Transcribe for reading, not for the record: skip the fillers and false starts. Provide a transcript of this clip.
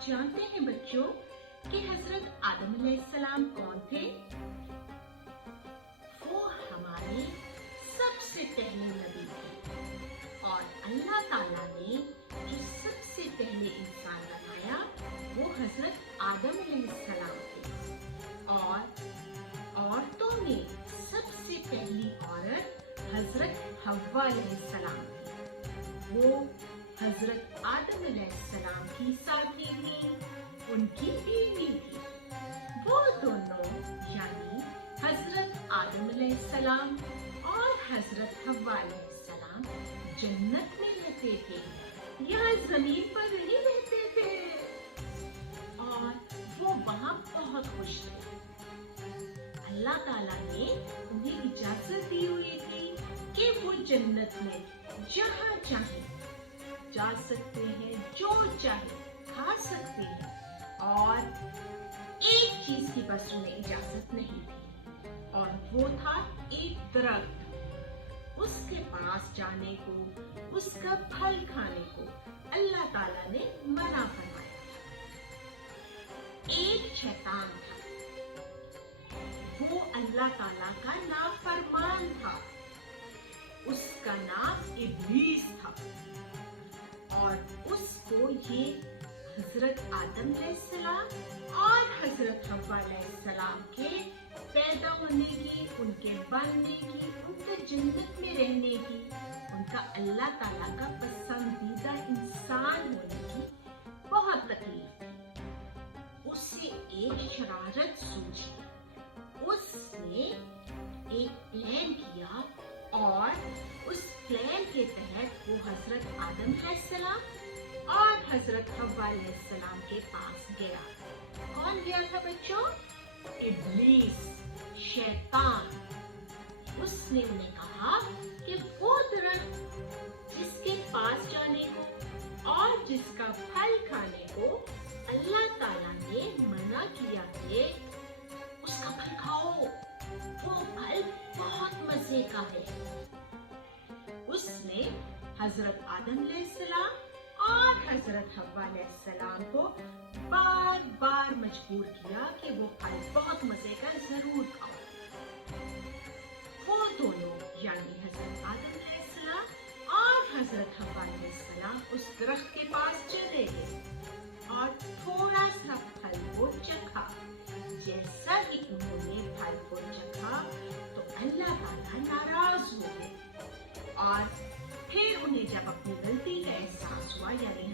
آپ جانتے ہیں بچوں کہ حضرت آدم علیہ السلام کون تھے؟ وہ ہمارے سب سے پہلے نبی تھے اور اللہ تعالیٰ نے جو سب سے پہلے انسان بنایا وہ حضرت آدم علیہ السلام تھے اور عورتوں میں سب سے پہلی عورت حضرت حوا علیہ السلام تھی۔ وہ حضرت آدم علیہ السلام کی ساتھی تھی، ان کی بیوی تھی۔ وہ دونوں یعنی حضرت آدم علیہ السلام اور حضرت حوا علیہ السلام جنت میں رہتے تھے، یہاں زمین پر نہیں رہتے تھے، اور وہ وہاں بہت خوش تھے۔ اللہ تعالیٰ نے انہیں اجازت دی ہوئی تھی کہ وہ جنت میں جہاں چاہیں جا سکتے ہیں، جو چاہے کھا سکتے ہیں، اور ایک چیز کی بس انہیں اجازت نہیں تھی اور وہ تھا ایک درخت۔ اس کے پاس جانے کو، اس کا پھل کھانے کو اللہ تعالیٰ نے منع فرمایا۔ ایک شیطان تھا، وہ اللہ تعالیٰ کا نافرمان تھا، اس کا نام ابلیس تھا، اور اس کو یہ حضرت آدم علیہ السلام اور حضرت حوا علیہ السلام کے پیدا ہونے کی، ان کے بننے کی، ان کے جنت میں رہنے کی، ان کا اللہ تعالیٰ کا پسندیدہ انسان ہونے کی بہت تکلیف تھی۔ اسے ایک شرارت سوچی، اس نے ایک پلان کیا اور اس پلان کے تحت وہ حضرت آدم علیہ السلام اور حضرت حوا علیہ السلام کے پاس گیا۔ کون گیا تھا بچوں؟ ابلیس، شیطان۔ اس نے انہیں کہا کہ وہ درخت جس کے پاس جانے کو اور جس کا پھل کھانے کو اللہ تعالیٰ نے منع کیا ہے، اس کا پھل کھاؤ، وہ پھل بہت مزے کا ہے۔ اس نے حضرت آدم علیہ السلام اور حضرت حوا علیہ السلام کو بار بار مجبور کیا کہ وہ پھل بہت مزے کا ضرور کھاؤ۔ وہ دونوں یعنی حضرت آدم علیہ السلام اور حضرت حوا علیہ السلام اس درخت کے پاس چلے گئے اور تھوڑا سا پھل کو چکھا۔ جیسا کہ انہوں نے پھل کو چکھا تو اللہ تعالیٰ ناراض ہو گئے، اور پھر انہیں جب اپنی غلطی کا احساس ہوا یعنی